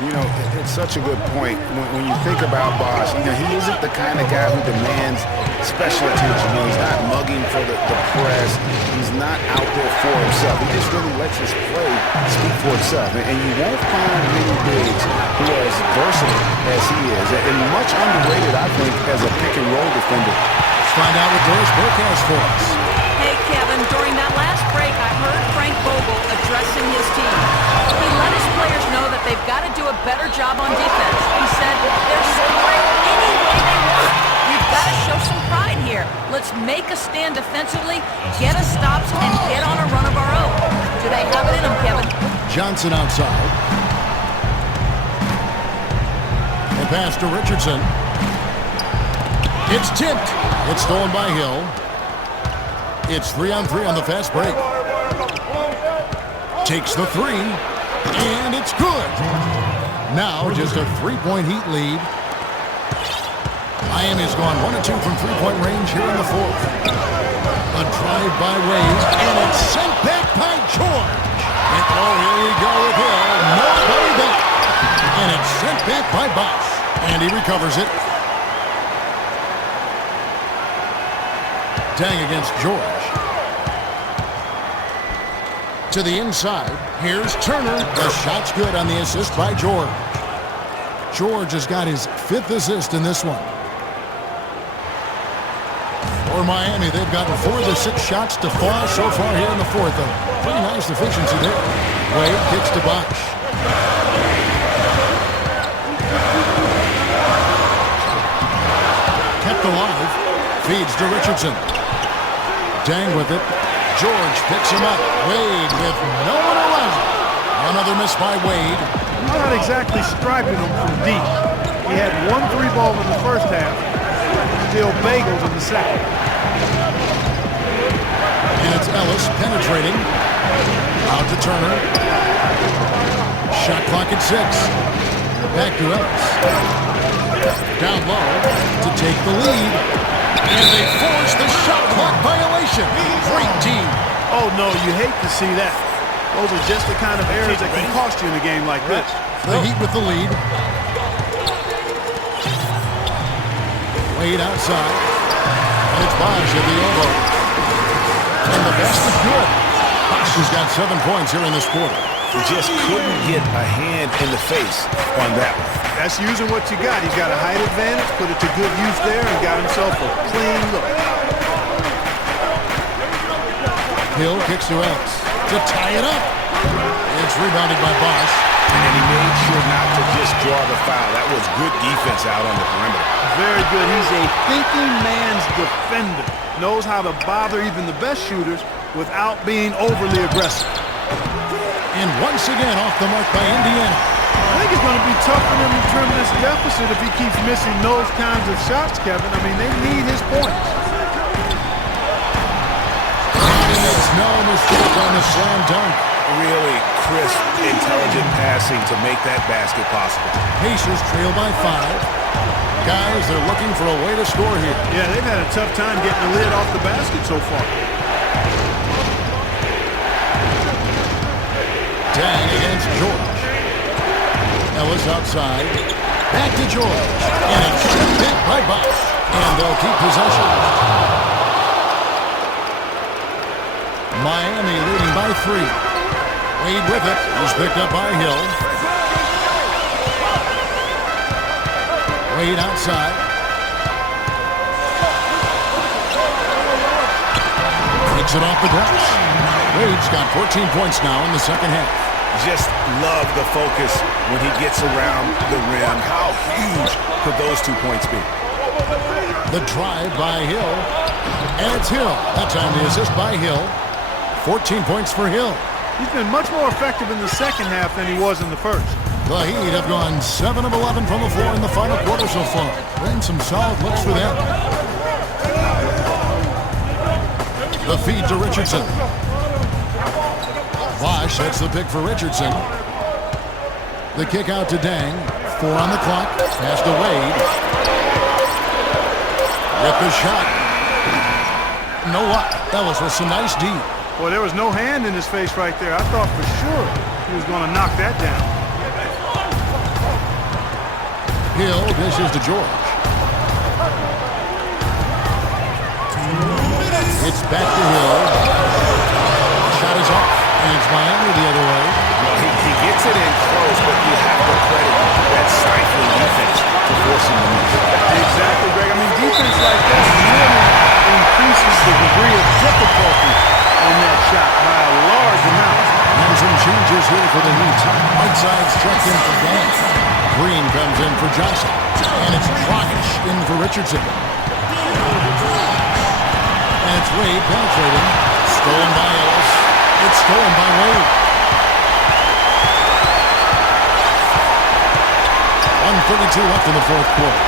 You know, it's such a good point. When you think about Bosh, you know, he isn't the kind of guy who demands special attention. You know, he's not mugging for the press. He's not out there for himself. He just really lets his play speak for itself. And you won't find many bigs who are as versatile as he is. And much underrated, I think, as a pick-and-roll defender. Let's find out what Doris Burke has for us. Hey, Kevin, during that last break, I heard Frank Vogel addressing his team. He let his players know that they've got to do a better job on defense. He said they're scoring any way they want. We've got to show some pride here. Let's make a stand defensively, get us stops, and get on a run of our own. Do they have it in them, Kevin? Johnson outside. The pass to Richardson. It's tipped. It's stolen by Hill. It's 3-on-3 on the fast break. Takes the three, and it's good. Now just a three-point Heat lead. Miami's gone 1-2 from three-point range here in the fourth. A drive by Wade, and it's sent back by George. And oh, here we go with Hill. Nobody back. And it's sent back by Bosh. And he recovers it. Dang against George. To the inside. Here's Turner. The shot's good on the assist by George. George has got his 5th assist in this one. For Miami, they've gotten 4 of the 6 shots to fall so far here in the fourth. A pretty nice efficiency there. Wade kicks to Bosh. Kept alive. Feeds to Richardson. Dang with it. George picks him up. Wade with no one around. Another miss by Wade. Not exactly striping him from deep. He had 1 3-ball in the first half. Still bagels in the second. And it's Ellis penetrating. Out to Turner. Shot clock at 6. Back to Ellis. Down low to take the lead. And they force the shot clock violation. Great team. Oh, no, you hate to see that. Those are just the kind of errors that can cost you in a game like this. The Heat with the lead. Wade outside. And it's Bosh at the elbow. And the best is good. Bosh has got 7 points here in this quarter. He just couldn't get a hand in the face on that one. That's using what you got. He's got a height advantage, put it to good use there, and got himself a clean look. Hill kicks to Ellis to tie it up. It's rebounded by Bosh. And he made sure not to just draw the foul. That was good defense out on the perimeter. Very good. He's a thinking man's defender. Knows how to bother even the best shooters without being overly aggressive. And once again off the mark by Indiana. I think it's going to be tough for them to trim this deficit if he keeps missing those kinds of shots, Kevin. I mean, they need his points. And he makes no mistake on the slam dunk. Really crisp, intelligent passing to make that basket possible. Pacers trail by 5. Guys, they're looking for a way to score here. Yeah, they've had a tough time getting the lid off the basket so far. Dang against George. Ellis outside. Back to George. And it's stripped back by Bosh. And they'll keep possession. Miami leading by 3. Wade with it. He's picked up by Hill. Wade outside. Takes it off the glass. Wade's got 14 points now in the second half. Just love the focus when he gets around the rim. How huge could those 2 points be? The drive by Hill. And it's Hill. That time the assist by Hill. 14 points for Hill. He's been much more effective in the second half than he was in the first. The Heat have gone 7 of 11 from the floor in the final quarter so far. Been some solid looks for them. The feed to Richardson. Bosh sets the pick for Richardson. The kick out to Dang. 4 on the clock. Pass to Wade. With the shot. No luck. That was with some nice D. Well, there was no hand in his face right there. I thought for sure he was going to knock that down. Hill dishes to George. It's back to Hill. Shot is off. And it's Miami the other way. Well, he gets it in close, but you have to credit that stifling defense to force him to miss. Exactly, Greg. I mean, defense like that really increases the degree of difficulty on that shot by a large amount. And some changes here for the Heat. Whiteside's checked in for Dan. Green comes in for Johnson. And it's Tronish in for Richardson. And it's Wade penetrating. Stolen by Ellis. It's stolen by Wade. 1:32 left in the fourth quarter.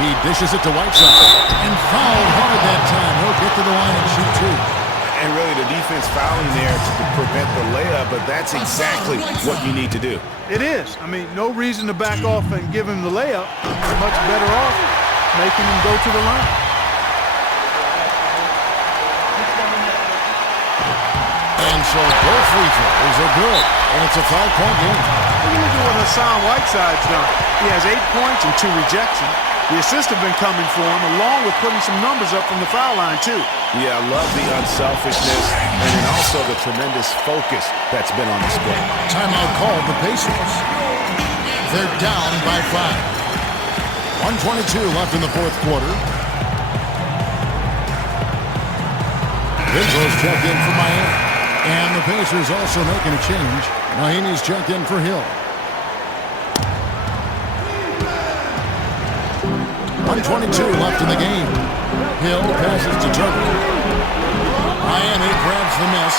He dishes it to Whiteside. And fouled hard that time. He'll get to the line and shoot 2. And really the defense fouling there to prevent the layup, but that's exactly what you need to do. It is. I mean, no reason to back off and give him the layup. You're much better off making him go to the line. And so both free throws are good. And it's a 5-point game. Look at what Hassan Whiteside's done. He has 8 points and 2 rejections. The assists have been coming for him, along with putting some numbers up from the foul line, too. Yeah, I love the unselfishness and then also the tremendous focus that's been on display. Timeout called the Pacers. They're down by 5. 1:22 left in the fourth quarter. Winslow's checked in for Miami. And the Pacers also making a change. Mahinmi's checked in for Hill. 1:22 left in the game. Hill passes to Turner. Miami grabs the miss.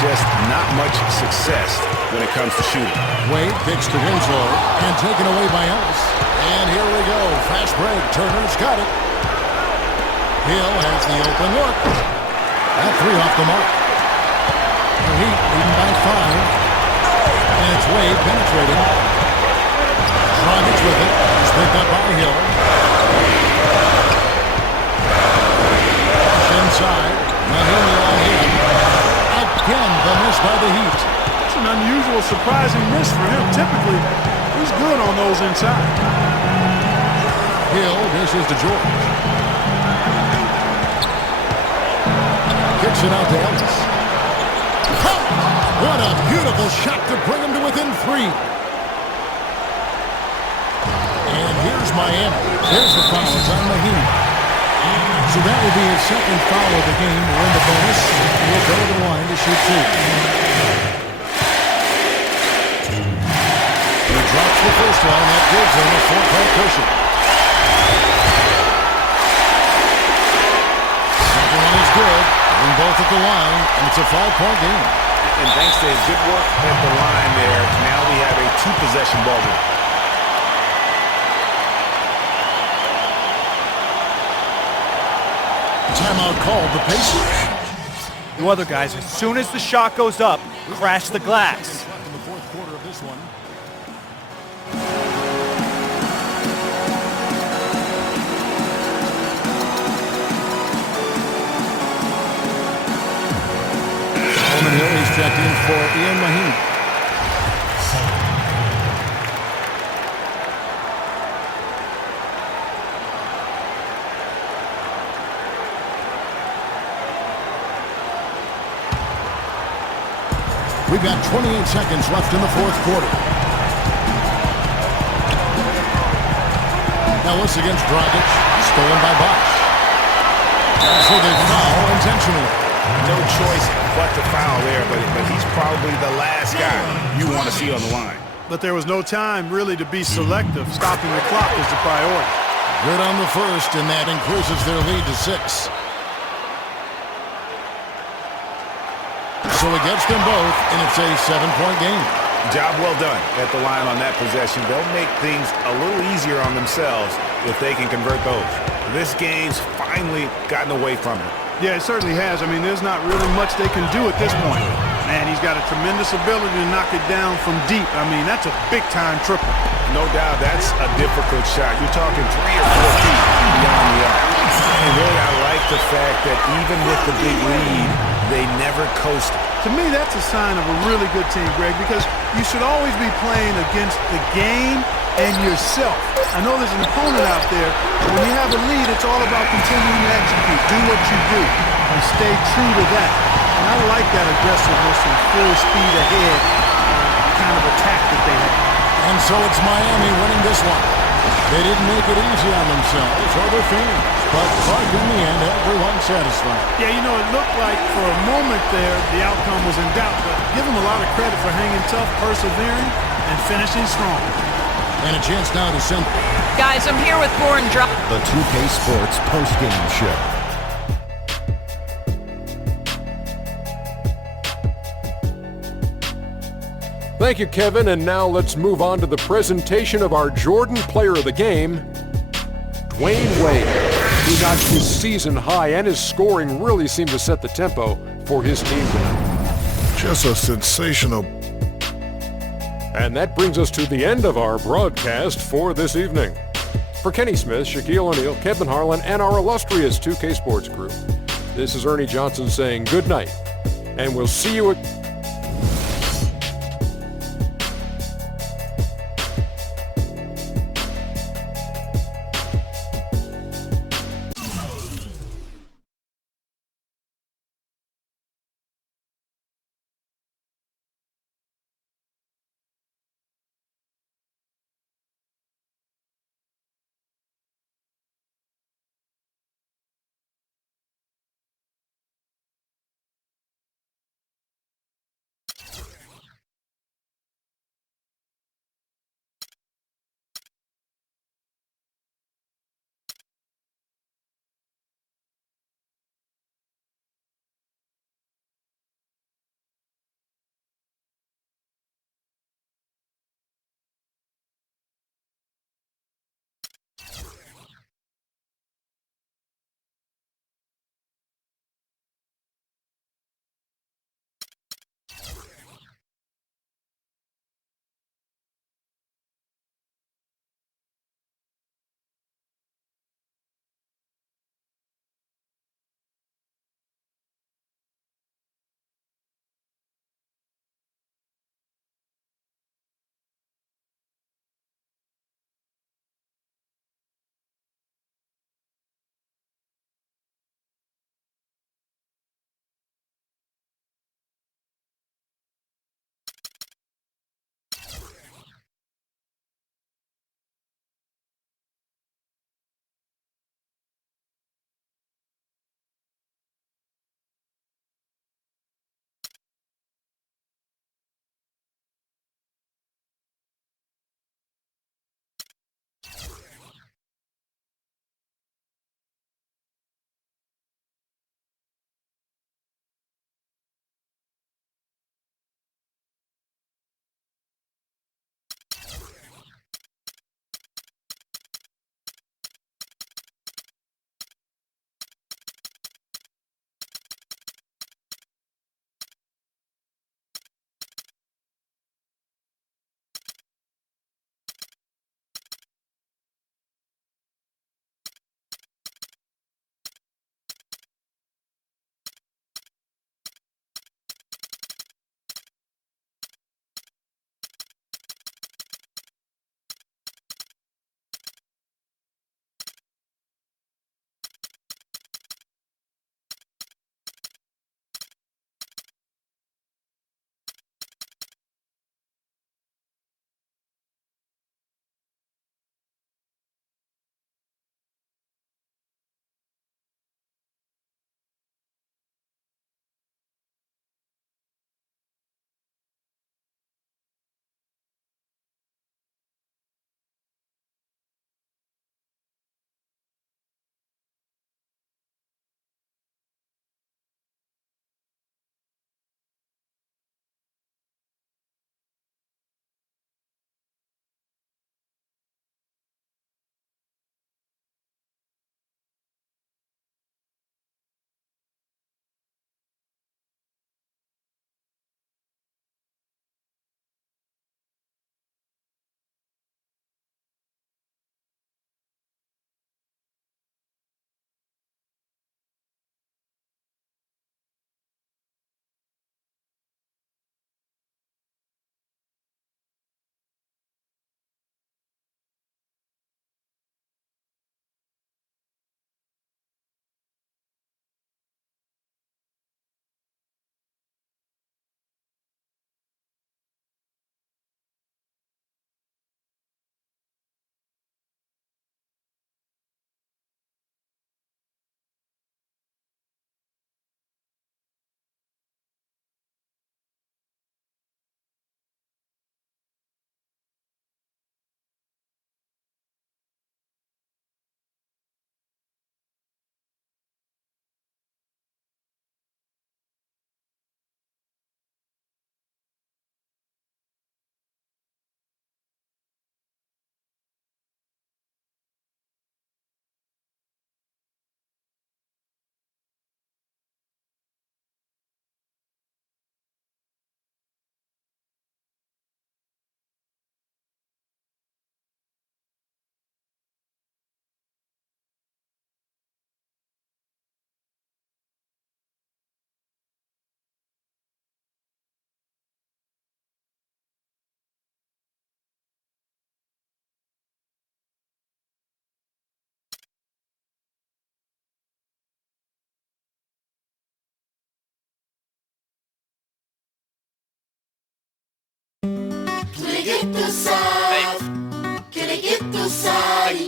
Just not much success when it comes to shooting. Wade picks to Winslow and taken away by Ellis. And here we go. Fast break. Turner's got it. Hill has the open look. That 3 off the mark. The Heat leading by 5. And it's Wade penetrating. Dragic with it. He's picked up by Hill. Inside. Mahinmi on him. Again, the miss by the Heat. It's an unusual, surprising miss for him. Typically, he's good on those inside. Hill dishes to George. Kicks it out to Ellis. Oh, what a beautiful shot to bring him to within 3. And here's Miami. There's the foul. It's on Mahinmi. So that will be his second foul of the game. We're in the bonus. He'll go to the line to shoot 2. He drops the first one. That gives him a 4-point cushion. Second one is good. And both at the line. And it's a 5-point game. And thanks to his good work at the line there, now we have a 2-possession ball game. Timeout called the Pacers. You other guys, as soon as the shot goes up, crash the glass. In the fourth quarter of this one. Solomon Hill, he's checked in for Ian Mahinmi. We've got 28 seconds left in the fourth quarter. Ellis against Dragic. Stolen by Bosch. So they foul intentionally. No choice but to foul there, but he's probably the last guy you want to see on the line. But there was no time really to be selective. Stopping the clock is the priority. Good on the first, and that increases their lead to 6. So it gets them both, and it's a 7-point game. Job well done at the line on that possession. They'll make things a little easier on themselves if they can convert those. This game's finally gotten away from them. Yeah, it certainly has. I mean, there's not really much they can do at this point. Man, he's got a tremendous ability to knock it down from deep. I mean, that's a big-time triple. No doubt, that's a difficult shot. You're talking 3 or 4 feet beyond the arc. And really, I like the fact that even with the big lead, they never coasted. To me, that's a sign of a really good team, Greg, because you should always be playing against the game and yourself. I know there's an opponent out there, but when you have a lead, it's all about continuing to execute. Do what you do and stay true to that. And I like that aggressiveness and full speed ahead kind of attack that they have. And so it's Miami winning this one. They didn't make it easy on themselves or their fans, but Clark, in the end, everyone satisfied. Yeah, you know, it looked like for a moment there the outcome was in doubt, but give them a lot of credit for hanging tough, persevering, and finishing strong. And a chance now to send. Guys, I'm here with Goran Drop. The 2K Sports postgame show. Thank you, Kevin. And now let's move on to the presentation of our Jordan Player of the Game, Dwayne Wade. He notched his season high, and his scoring really seemed to set the tempo for his team tonight. Just a sensational. And that brings us to the end of our broadcast for this evening. For Kenny Smith, Shaquille O'Neal, Kevin Harlan, and our illustrious 2K Sports crew, this is Ernie Johnson saying good night, and we'll see you at...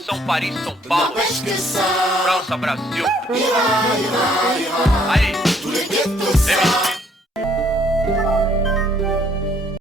São Paris, São Paulo, França, Brasil. Aí,